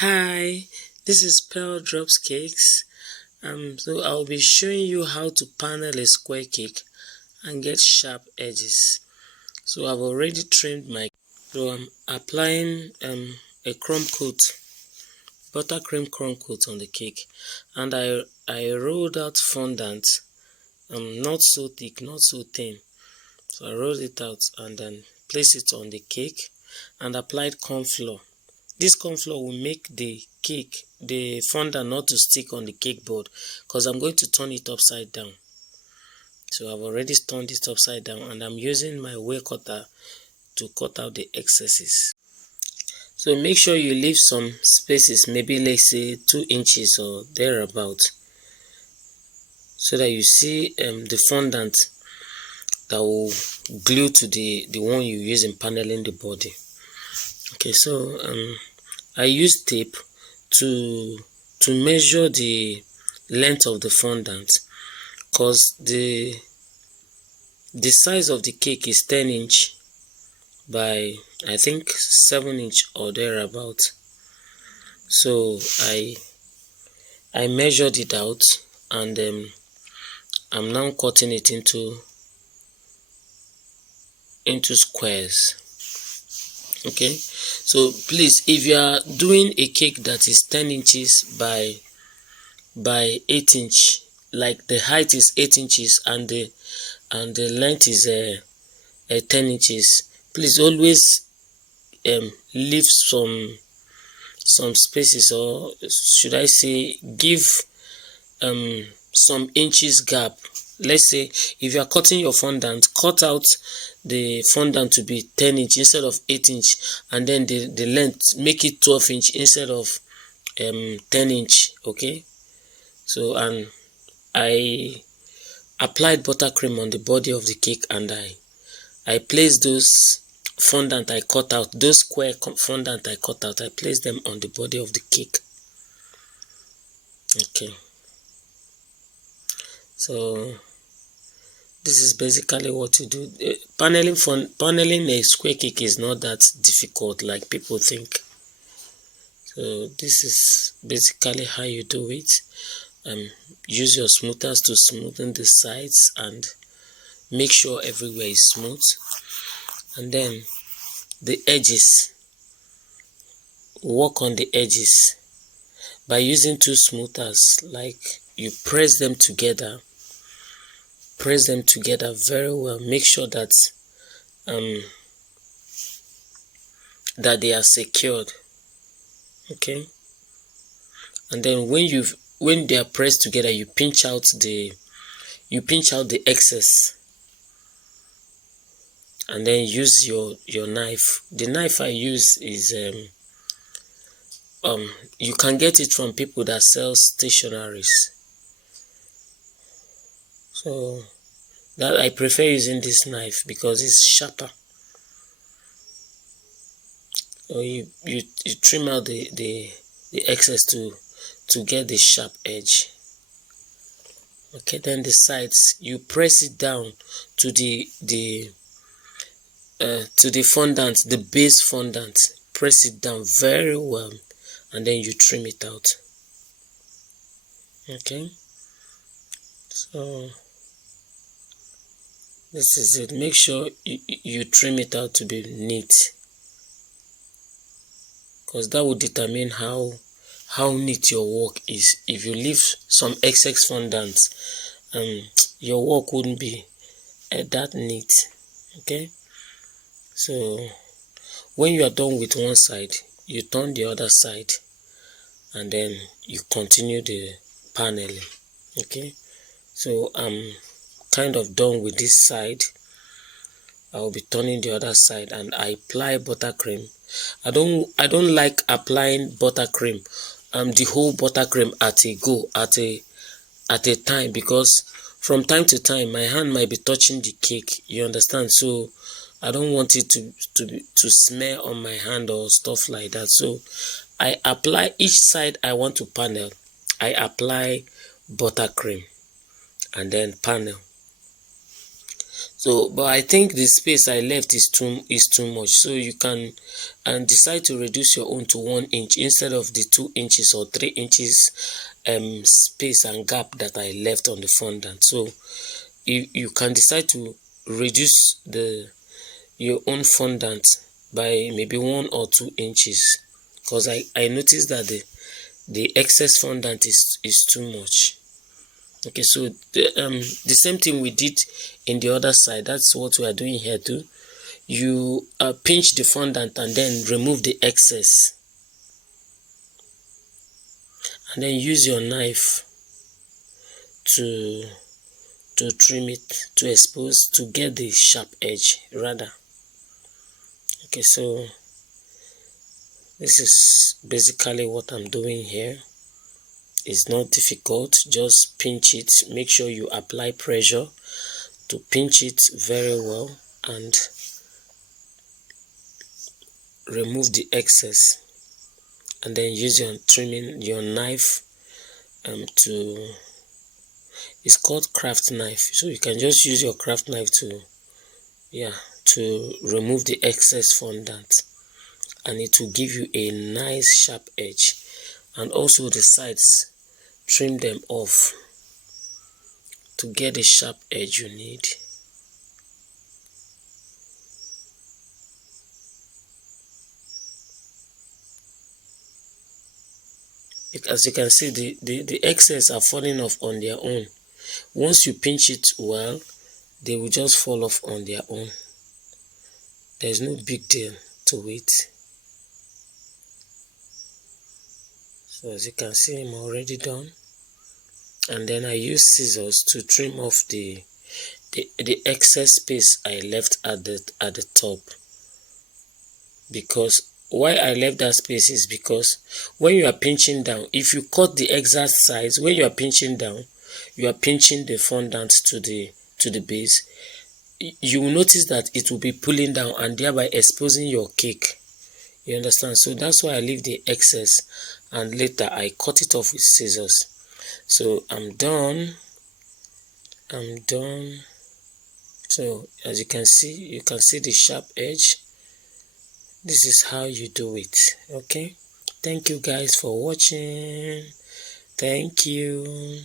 Hi, this is Pearl Drops Cakes. So I'll be showing you how to panel a square cake and get sharp edges. So I've already trimmed my. So I'm applying a crumb coat, buttercream crumb coat on the cake, and I rolled out fondant, not so thick, not so thin. So I rolled it out and then placed it on the cake and applied corn flour. This corn flour will make the fondant not to stick on the cake board, because I'm going to turn it upside down. So I've already turned it upside down and I'm using my wire cutter to cut out the excesses. So make sure you leave some spaces, maybe let's say 2 inches or thereabout, so that you see the fondant that will glue to the one you use in paneling the body. Okay, so I use tape to measure the length of the fondant, because the size of the cake is 10 inch by I think 7 inch or thereabout. So I measured it out and I'm now cutting it into squares. Okay, so please, if you are doing a cake that is 10 inches by 8 inch, like the height is 8 inches and the length is 10 inches, please always leave some spaces, or should I say give some inches gap. Let's say if you are cutting your fondant, cut out the fondant to be 10 inch instead of 8 inch, and then the length, make it 12 inch instead of 10 inch. Okay, so and I applied buttercream on the body of the cake, and I placed those fondant I cut out, those square fondant I cut out, I placed them on the body of the cake. Okay, so this is basically what you do. Paneling a square cake is not that difficult like people think. So this is basically how you do it. Use your smoothers to smoothen the sides and make sure everywhere is smooth. And then the edges, work on the edges by using 2 smoothers. Like, you press them together very well. Make sure that that they are secured. Okay, and then when they are pressed together, you pinch out the excess, and then use your knife. The knife I use is you can get it from people that sell stationaries. So that I prefer using this knife because it's sharper. So you trim out the excess to get the sharp edge. Okay, then the sides, you press it down to the fondant, the base fondant. Press it down very well, and then you trim it out. Okay, so this is it. Make sure you trim it out to be neat, because that will determine how neat your work is. If you leave some excess fondant, your work wouldn't be that neat. Okay, so when you are done with one side, you turn the other side, and then you continue the paneling. Okay, so I'm kind of done with this side. I will be turning the other side, and I apply buttercream. I don't like applying buttercream, the whole buttercream at a go, at a time, because from time to time my hand might be touching the cake, you understand? So I don't want it to smear on my hand or stuff like that. So I apply each side I want to panel. I apply buttercream and then panel. So, but I think the space I left is too much. So you can decide to reduce your own to 1 inch instead of the 2 inches or 3 inches space and gap that I left on the fondant. So you can decide to reduce your own fondant by maybe 1 or 2 inches, because I noticed that the excess fondant is too much. Okay, so the same thing we did in the other side, that's what we are doing here too. You pinch the fondant and then remove the excess, and then use your knife to trim it, to expose, to get the sharp edge rather. Okay, so this is basically what I'm doing here. It's not difficult, just pinch it. Make sure you apply pressure to pinch it very well and remove the excess, and then use your knife to, it's called craft knife, so you can just use your craft knife to remove the excess fondant, and it will give you a nice sharp edge. And also the sides, trim them off to get the sharp edge you need. As you can see, the excess are falling off on their own. Once you pinch it well, they will just fall off on their own. There's no big deal to it. So as you can see, I'm already done. And then I use scissors to trim off the excess space I left at the top. Because why I left that space is because when you are pinching down, if you cut the exact size, when you are pinching down, you are pinching the fondant to the base, you will notice that it will be pulling down and thereby exposing your cake. You understand? So that's why I leave the excess and later I cut it off with scissors. So I'm done. So as you can see the sharp edge. This is how you do it. Okay, thank you guys for watching. Thank you.